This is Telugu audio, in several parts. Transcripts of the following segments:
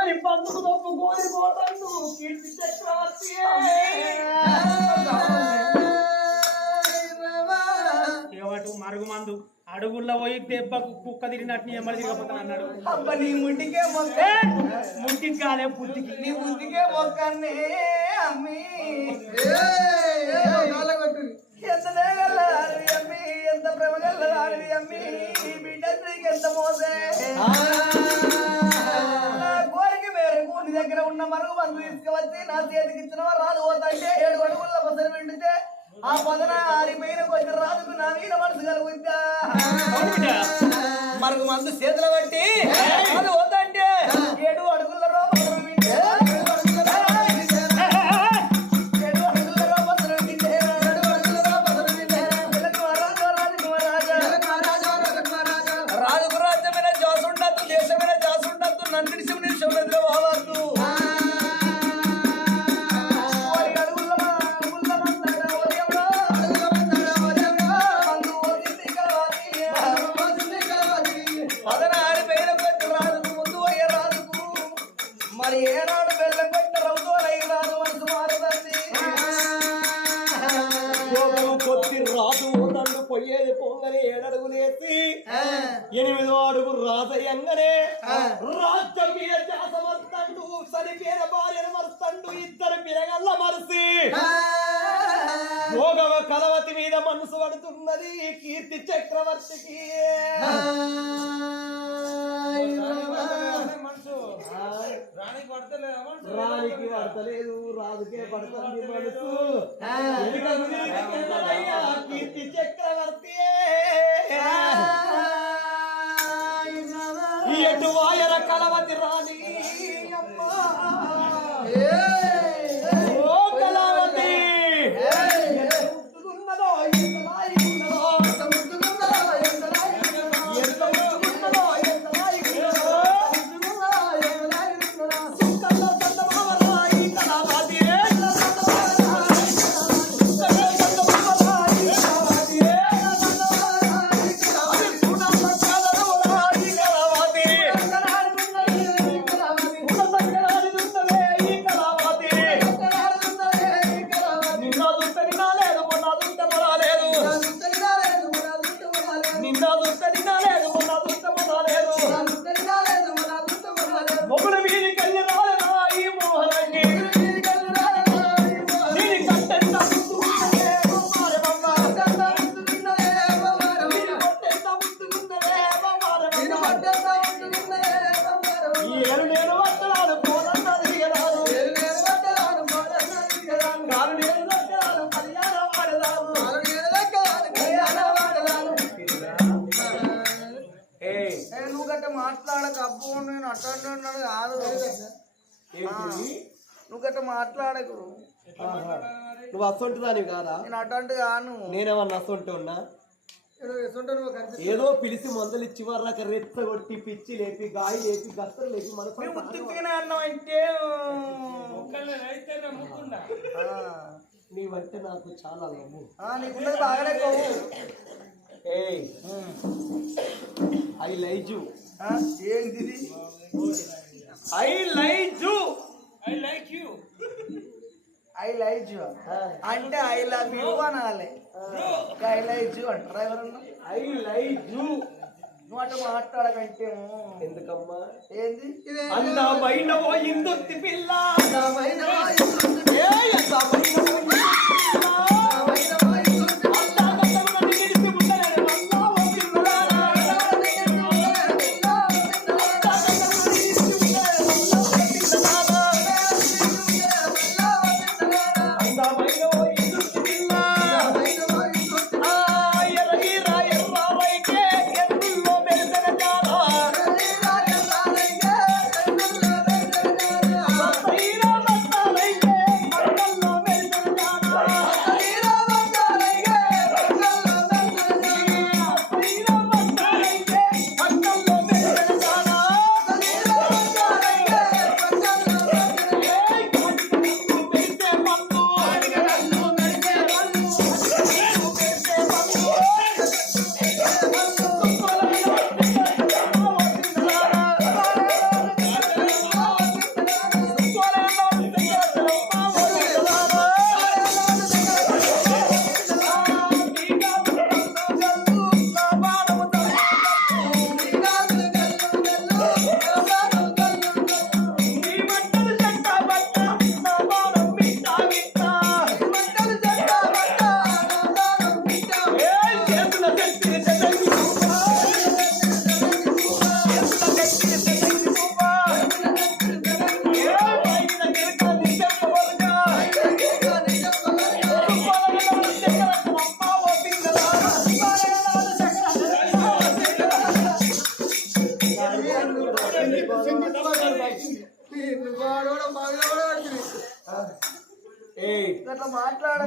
రాని పందుకు తప్పు కోరిపోతాను కీర్తి చక్రవర్తి ఇవ్వటు మరుగు మందు అడుగుల్లో పోయి దెబ్బకు కుక్క తిరిగినట్టు ఎమ్మడి తిరగపోతాను అన్నాడు. అబ్బా నీ ముట్టికే మొక్క. ముంటికి కాలే పుట్టికి నీ ముట్టికే మొక్కనే అమ్మి. ఎంత నేగల్లారి అమ్మి. ఎంత ప్రేమగల్లారి అమ్మి. ఈ బిడ్డ ఎంత మోసే? నీ దగ్గర ఉన్న మరుగు మందు తీసుకువచ్చి నా చేతికి ఇచ్చిన రాదు. పోతాంటే ఏడు అడుగుల పసలు పిండితే ఆ పదన ఆరిపోయిన కొంచెం రాజుకు నా మీద మనసు కలుగుద్దా? మరుగు మందు చేతులు బట్టి ఏనాడు మనసు మారదండి. కొద్ది తండ్రి పోయేది పొంగని ఏడడుగులేసి ఎనిమిదో అడుగు రాజయ్యంగానే రాజ్యం మీద జాసమర్తండు సరిపేర భార్యను మరుస్తండు ఇద్దరు పిరగల్ల మరిసి. భోగవ కలవతి మీద మనసు పడుతున్నది కీర్తి చక్రవర్తికి. రానికి పడతలేదు రాజుకే పడుతుంది మనసు కీర్తి చక్రవర్తి ఎటు వాయర కలవతి రాణి. అమ్మా. గట్ట మాట్లాడక అబ్బు నేను అట్టంటున్నాను కాదు? నువ్వు గట్ట మాట్లాడకు. నువ్వు అసొంటిదాని కాదా? నేను అటంటు కాను. నేనేమన్నా అసొంటి ఉన్నా? ఏదో పిలిచి మందులు ఇచ్చి వరకు రెచ్చగొట్టి పిచ్చి లేపి గాయ లేపి గత్తలు లేపి అంటే నీవంటే నాకు చాలా నమ్ము నీకున్నది బాగానే కొవ్వు. ఏయ్ ఐ లైక్ యు ఆ, ఏంది ఇది? I like you I like you అంటే ఐ లవ్ యూ అనాలి ఐ లైక్ యూ అంటారా ఎవరన్నా ఐ లైక్ యు నువ్వు అట్లా మాట్లాడకంటే ఎందుకమ్మా ఏంది అందమైన ఓ ఇందొత్తి పిల్ల ఏయ్, అందమైన ఓ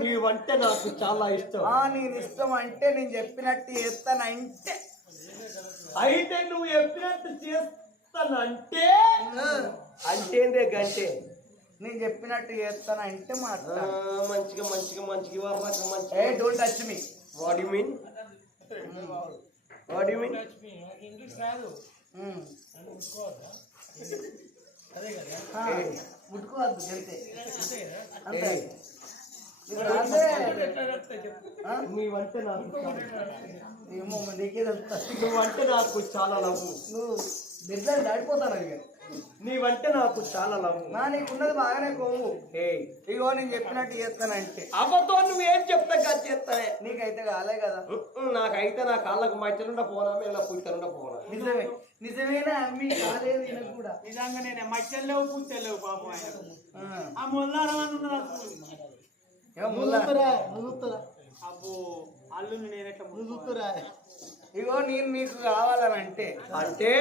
నీవంటే నాకు చాలా ఇష్టం. ఆ నేను ఇష్టం అంటే నేను చెప్పినట్టు చేస్తానంటే అయితే నువ్వు చెప్పినట్టు చేస్తానంటే అంటేందే గంటే? నేను చెప్పినట్టు చేస్తానంటే మాట్లాడ. మంచిగా మంచిగా మంచిగా మంచిగా don't touch me what you mean what you mean ముట్టుకోవద్దు చెప్తే. అంతే? నీవంటే నాకు చాలా- ఏమో నీకే నువ్వంటే నాకు చాలా లవ్ నువ్వు బిడ్డలు దాడిపోతాను ఇక? నీవంటే నాకు చాలా లవ్ నా నీకున్నది బాగానే కొవ్వు. ఇగో నేను చెప్పినట్టు చేస్తానంటే. అవ్వతో నువ్వేం చెప్తా కాదు చేస్తానే నీకైతే కాలే కదా. నాకైతే నా కాళ్ళకు మధ్యలుండ పోనా మీద పుట్టలుండ పోనా నిజమే. నిజమేనా? అమ్మి కాలేదు ఈయనకు కూడా. నిజంగా నేను మచ్చలేవు పూచెల్లేవు పాపం ఆయన. ఆ. మొల్లారం అని ఉన్నది. అబ్బో అల్లుని నేను ఎట్లా ముందు ఇగో నేను నీకు కావాలనంటే అంటే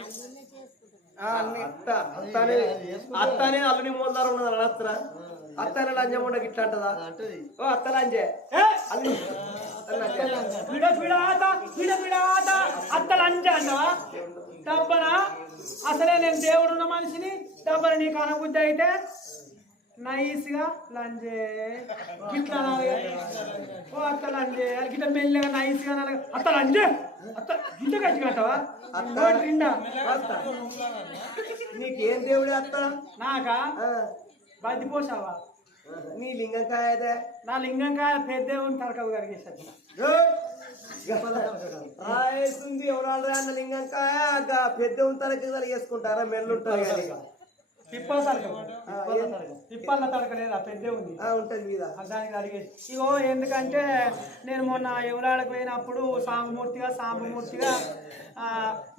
అత్త అత్తనే అత్తనే అల్లుని మోదారు ఉన్నది అనత్రా అత్తనే లంజం ఉండకి ఇట్లా అంటదా? ఓ అత్త లంజే అల్లు. అత్త లంజే. పిడ పిడ పిడ పిడ డబ్బన అసలే నేను దేవుడున్న మనిషిని. డబ్బన నీకు అనుబుద్ధి అయితే నైస్గా లంజే గిట్లా. ఓ అత్త లంజే గిట్ల మెల్లగా నైస్గా అనాలి. అత్త లంజే అత్త గిట్ల కచ్చి కట్టవా నీకేం దేవుడే అత్త? నాకా? ఆ, బద్ది పోసావా? నీ లింగంకాయ అయితే నా లింగంగా పెద్ద తలకవు కడిగేసచ్చిన రాయేస్తుంది ఎవరాడు అన్న లింగంకాయ గా పెద్ద ఉంతరకి వేసుకుంటారా? మెల్లుంటారు తిప్పల తలక తిప్పల తలక లేదా? పెద్ద ఉంది. ఉంటది మీద. ఆ దానికి అడిగేసి ఇగో ఎందుకంటే నేను మొన్న ఎవలాడకు పోయినప్పుడు సాంబమూర్తిగా సాంబమూర్తిగా ఆ,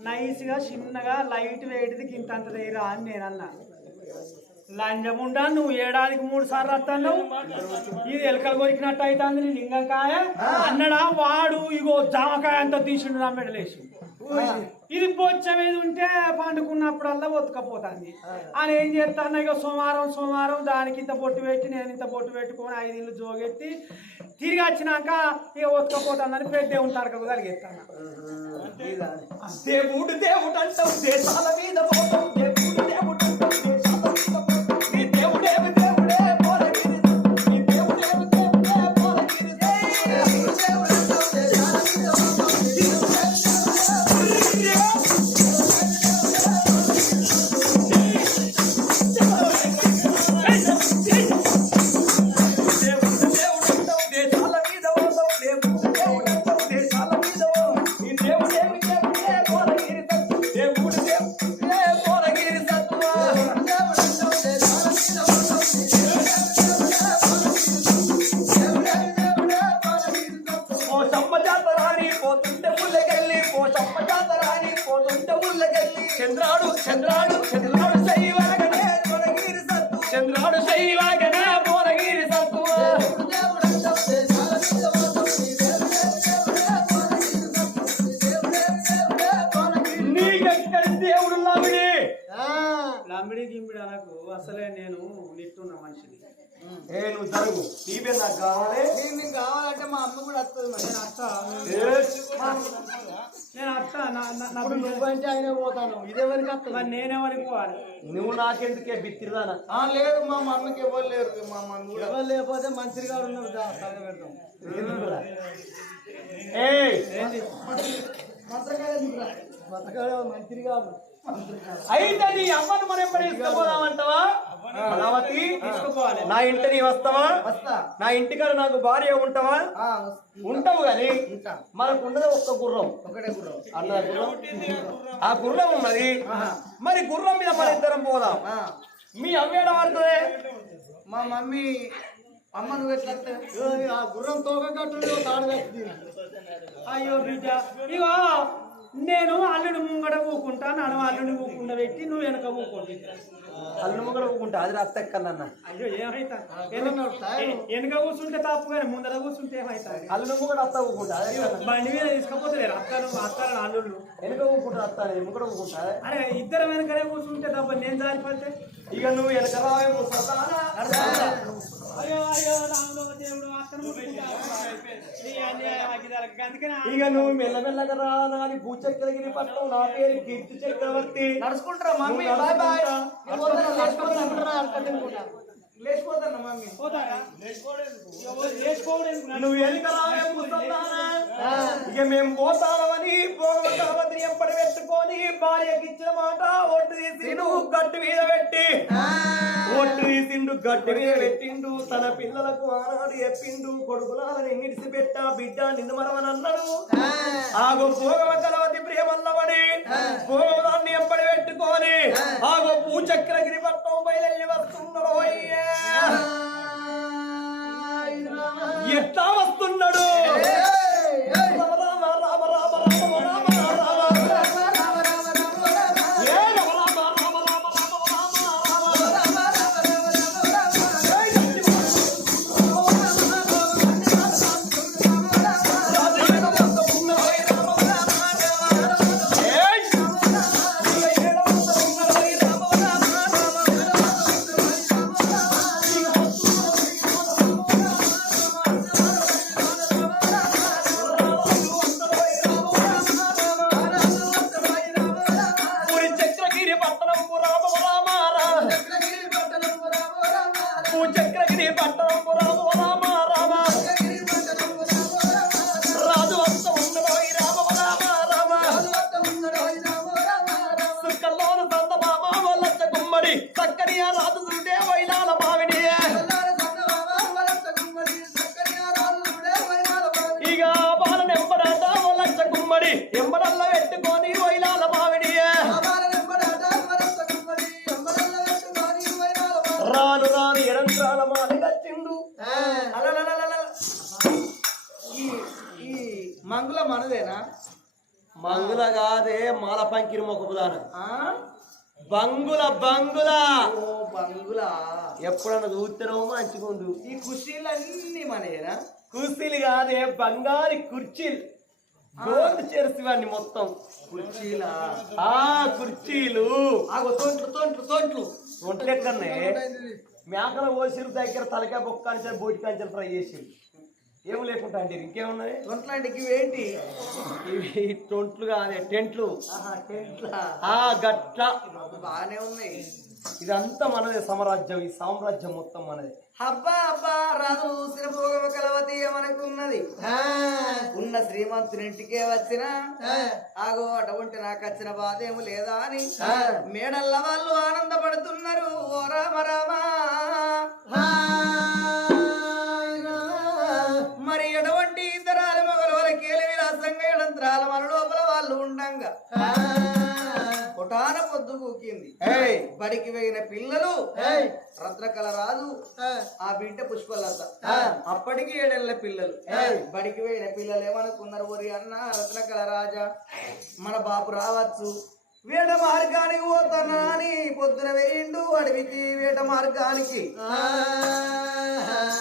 నైస్గా చిన్నగా లైట్ వెయిట్ది గింత అంత దగ్గర అని నేను అన్నా. లంజముండా నువ్వు ఏడాదికి మూడు సార్లు వస్తాను ఇది ఎలకలు కొరికినట్టు అవుతుంది నీ లింగంకాయ అన్నడా వాడు ఇగో జామకాయ అంతా తీసిండు నా మెడలేసి ఇది బొచ్చ మీద ఉంటే పండుకున్నప్పుడల్లా ఒత్తుకపోతుంది. అని ఏం చేస్తాను ఇక సోమవారం సోమవారం దానికి ఇంత బొట్టు పెట్టి నేను ఇంత బొట్టు పెట్టుకొని ఐదు ఇల్లు జోగెత్తి తిరిగి వచ్చినాక ఇక ఒత్తుకపోతుందని పెద్ద ఉంటారు కదా కలిగేస్తాను దేవుడు దేవుడు అంటావు దేశాల మీద ఏ నువ్వు జరుగు. నీవే నాకు కావాలి. నేను కావాలంటే మా అమ్మ కూడా వస్తుంది మరి. నేను అత్త. నేను అత్త ఇప్పుడు నువ్వంటే ఆయన పోతాను. ఇదేవరికి వస్తుంది? మరి నేనెవరికి పోవాలి? నువ్వు నాకెందుకే బిత్తిరిదానా? ఆ, లేదు మా మమ్మీకి ఎవరు లేరు. మా మమ్మీ కూడా. ఎవరు లేకపోతే మంచిగా ఉన్నారు పెడతాం ఏయ్ బతకాడు మంచిది కాదు. అయితే నీ అమ్మను మనం ఎప్పుడు తీసుకుపోదామంటావా తీసుకుపోవాలి. నా ఇంటి నీ వస్తావా? వస్తా. నా ఇంటికాడ నాకు భార్య ఉంటావా. ఉంటావు గాని ఉంటా. మనకు ఉన్నది ఒక్క గుర్రం. ఒకటే గుర్రం. అన్న గుర్రం? ఆ గుర్రం ఉన్నది. మరి గుర్రం మీద మన ఇద్దరం పోదాం మీ అమ్మేడ పడుతుంది? మా మమ్మీ అమ్మ నువ్వు ఎట్లా? ఆ గుర్రం తోక కట్టు తాడు అయ్యో బిడ్డ. ఇగో నేను అల్లుడు ముంగడ ఊకుంటా నన్ను అల్లుడిని ఊకుండా పెట్టి నువ్వు వెనక ఊకోండి అల్లు ముగ్గురు ఊకుంటా అది రత్తెక్కలన్న అయ్యో ఏమైతా వెనక కూర్చుంటే తప్పు కానీ ముందర కూర్చుంటే అల్లు ముగ్గురు అత్త ఊకుంటా. బండి మీద తీసుకపోతే అత్తలు అత్తలు అల్లుళ్ళు వెనుక ఊకుంటా అత్త ముగ్గురు ఊకుంటా అరే ఇద్దరు వెనకనే కూర్చుంటే నేను జారిపోతే ఇక నువ్వు వెనక రావే అయ్యో అయ్యో రామబాబు దేవుడు అందుకని ఇక నువ్వు మెల్లమెల్లగా రా నాది భూచక్రగిరి పట్టణం నా పేరు కీర్తి చక్రవర్తి. నడుచుకుంటారా లేచిపోతాను మమ్మీ పోతారా? లేచిపోవడం ఎందుకు? నువ్వు వెనక రావే ముసల్దానా ఇక మేము పోతామని భోగవతి ఎంపడి పెట్టుకొని భార్యకి ఇచ్చిన మాట ఒట్టు గట్టు మీద పెట్టి. ఒట్టు తీసిండు గట్టు మీద పెట్టిండు తన పిల్లలకు ఆనాడు చెప్పిండు కొడుకులాలని నిడిసి పెట్టా బిడ్డ నిన్ను మరమని అన్నాడు ఆగో భోగవ కలవతి ప్రేమల్లవడి భోగవాన్ని ఎంపడి పెట్టుకొని ఆగో పూచక్రగిరి పట్టం బయలుదేరి రాను రాను ఎడంత్రాల మాలి కచ్చిండు ఈ ఈ మంగుల మనదేనా? మంగుల కాదే మాల పంకిరి మొక్కపుదాన ఆ? బంగుల బంగుల. ఓ బంగుల. ఎప్పుడన్నా చూస్తేనో మంచిగుండు. ఈ కుషీలన్నీ మనయేనా? కుర్చీలు కాదే బంగారి కుర్చీలు. గోల్డ్ చైర్స్ ఇవన్నీ మొత్తం. కుర్చీలా? ఆ కుర్చీలు. ఆగో తోంట్లు తోంట్లు తోంట్లు. ఒంట్లెక్కనే మేకల ఓసిరు దగ్గర తలకాయ బొక్క కాంచారు బోటి కాంచారు ఫ్రై చేసి ఏం లేకుండా అంటే ఇంకేమున్నాయి? తొంట్లాంటికి ఇవేంటి ఇవి టొంట్లు కాదే టెంట్లు. ఆహా టెంట్లా? ఆ గట్ల. బాగానే ఉన్నాయి. ఇదంతా మనదే సామ్రాజ్యం ఈ సామ్రాజ్యం మొత్తం మనదే. అబ్బా అబ్బా రాజు శ్రీభోగ కలవతి మనకున్నది. ఉన్న శ్రీమంతుని ఇంటికే వచ్చిన ఆగో అటువంటి నాకు వచ్చిన బాధ ఏమి లేదా అని మేడల్ల వాళ్ళు ఆనందపడుతున్నారు. ఓ రామ రామా. మరి ఎటువంటి ఇద్దరాలు మొగలు వాళ్ళ కీలి విలాసంగా ఎడంత్రాల మన లోపల వాళ్ళు ఉండంగా. కొటాన పొద్దు కూకింది. బడికి పోయిన పిల్లలు రత్నకళ రాజు ఆ బిడ్డ పుష్పలత. అప్పటికి ఏడేళ్ళ పిల్లలు. బడికి పోయిన పిల్లలు ఏమనుకున్నారు ఒరి అన్న రత్నకళ రాజా మన బాపు రావచ్చు. వేట మార్గానికి పోతానా అని పొద్దున వేయిండు అడవికి వేట మార్గానికి.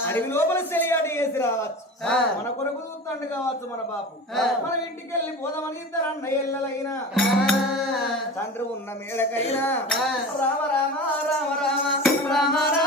అడవి లోపల సెలియాడి వేసి రావచ్చు. మన కొరకు చూస్తాండు కావచ్చు మన బాపు. మనం ఇంటికి వెళ్ళి పోదామని ఇద్దరు అన్నయ్యలైనా తండ్రి ఉన్న మేడకైనా. రామ రామ రామ రామ రామ రామ.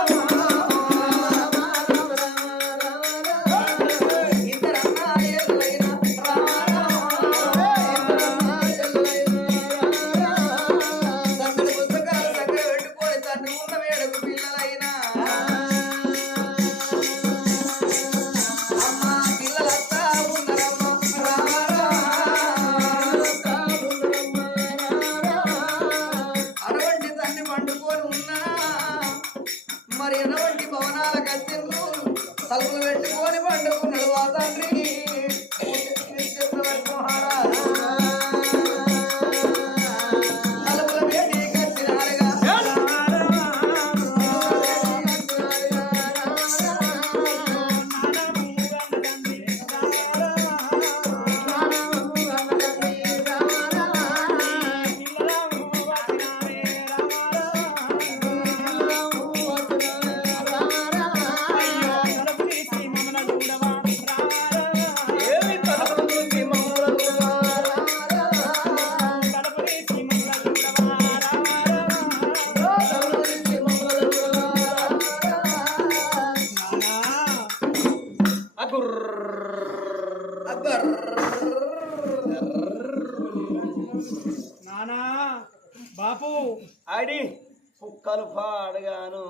కుక్కలు పాడుగాను.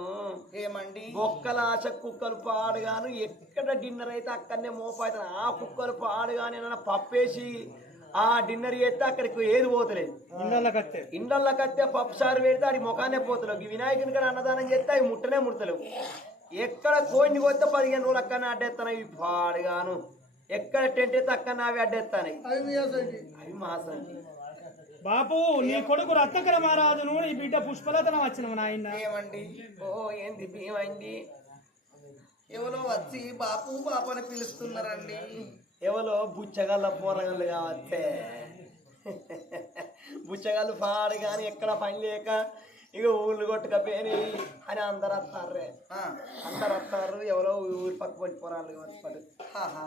ఏమండి? బొక్కల ఆశ కుక్కలు పాడుగాను. ఎక్కడ డిన్నర్ అయితే అక్కడనే మోపాయితాను ఆ కుక్కలు పాడుగాను పప్పేసి ఆ డిన్నర్ చేస్తే అక్కడికి ఏది పోతలేదు ఇండోళ్ళకత్తే ఇండల్లో కత్తే పప్పు సారు పెడితే అది ముఖానే పోతలేవు. ఈ వినాయకుని కానీ అన్నదానం చేస్తే అవి ముట్టనే ముడతలేవు. ఎక్కడ కోడిని కొస్తే పదిహేను రోజులు అక్కడనే అడ్డేస్తాయి ఇవి పాడుగాను. ఎక్కడ టెంట్ అయితే అక్కడనే అవి అడ్డేస్తాయి అవి మాసండి బాపు నీ కొడుకు రత్నకర మహారాజును నీ బిడ్డ పుష్పలతనం వచ్చిన నాయన. ఏమండి? ఓ ఏంది భీమైంది ఎవరో వచ్చి బాపు బాపు అని పిలుస్తున్నారండి. ఎవరో బుచ్చగల్ల పోరగళ్ళు కావచ్చే. బుచ్చగాళ్ళు పాడు కానీ ఎక్కడ పని లేక ఇక ఊళ్ళు కొట్టుకపోయినాయి అని అందరు వస్తారే ఆ, అందరు వస్తారు ఎవరో ఊరి పక్క పట్టి ఆహా.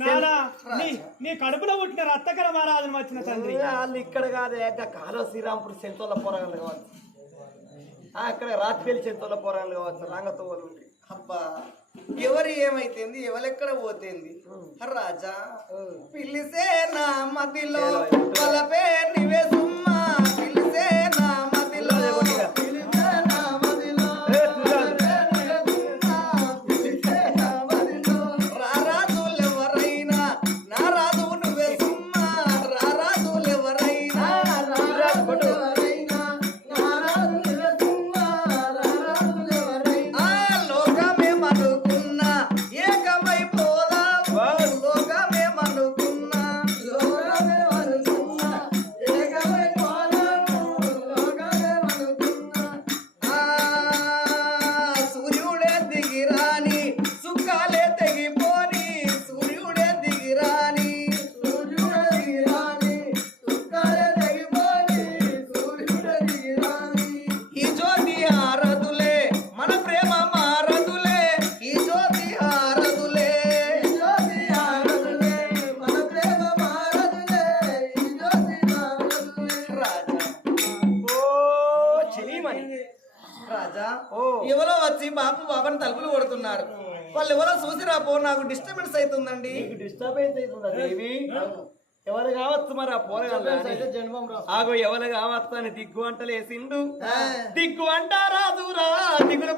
నానా నీ నీ కడుపులో పుట్టిన రత్నకర మహారాజును వచ్చిన తండ్రి. వాళ్ళు ఇక్కడ కాదే కాలో శ్రీరాంపుడు సెంతోళ్ళ పోరాళ్ళు కావచ్చు. ఆ, అక్కడ రాత్రిపల్లి సెంతోళ్ళ పోరాళ్ళు కావచ్చు రంగతో వాళ్ళు ఉండి. అబ్బా ఎవరు ఏమైతుంది? ఎవరెక్కడ పోతుంది? రాజా పిలిసే నా మదిలో వలపే నివే సుమ్మా రాపో నాకు డిస్టర్బెన్స్ అవుతుందండి. డిస్టర్బెన్స్ అవుతుందా దేవి ఎవరు కావచ్చు మరి ఆ పోరగాళ్ళు ఆగో ఎవరు కావచ్చు అని దిగ్గు అంటలు వేసిండు దిగ్గు అంట రాదురా దిగులు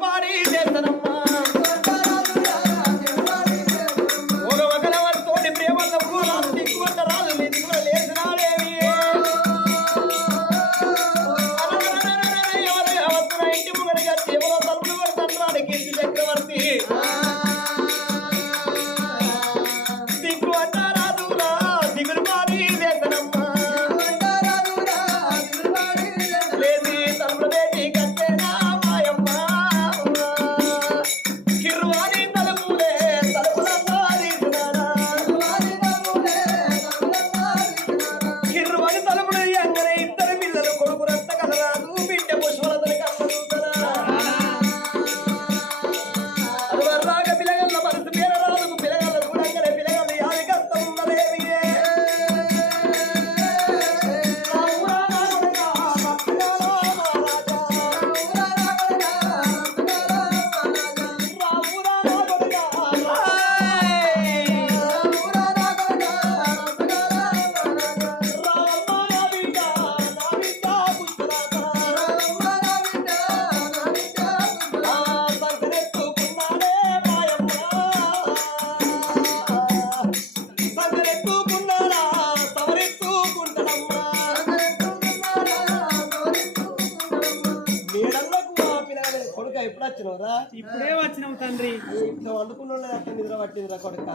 వచ్చినవరా ఇప్పుడే వచ్చినావు తండ్రి. ఇట్లా వండుకున్న అట్లా నిద్ర పట్టిందిరా కొడుక.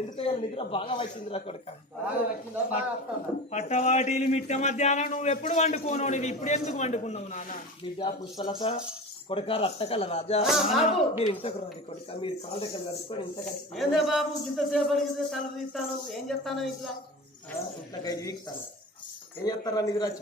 ఎందుకయ్యా నిద్ర బాగా పట్టిందిరా కొడుక? పట్టవాటీలు మిట్ట మధ్యాహ్నం నువ్వు ఎప్పుడు వండుకోను నువ్వు ఇప్పుడు ఎందుకు వండుకున్నావు నాన్న? బిడ్డ పుష్పలత కొడుక రక్తకల రాజా. మీరు ఇంతకు రండి కొడుక మీరు కాళ్ళ దగ్గర కలుసుకొని ఇంత కలిసి ఏందే బాబు ఇంతసేపు అడిగితే తలుపు తీస్తాను ఏం చేస్తాను ఇట్లా? ఇంతగా జీవిస్తాను ఏం చేస్తారా నిద్ర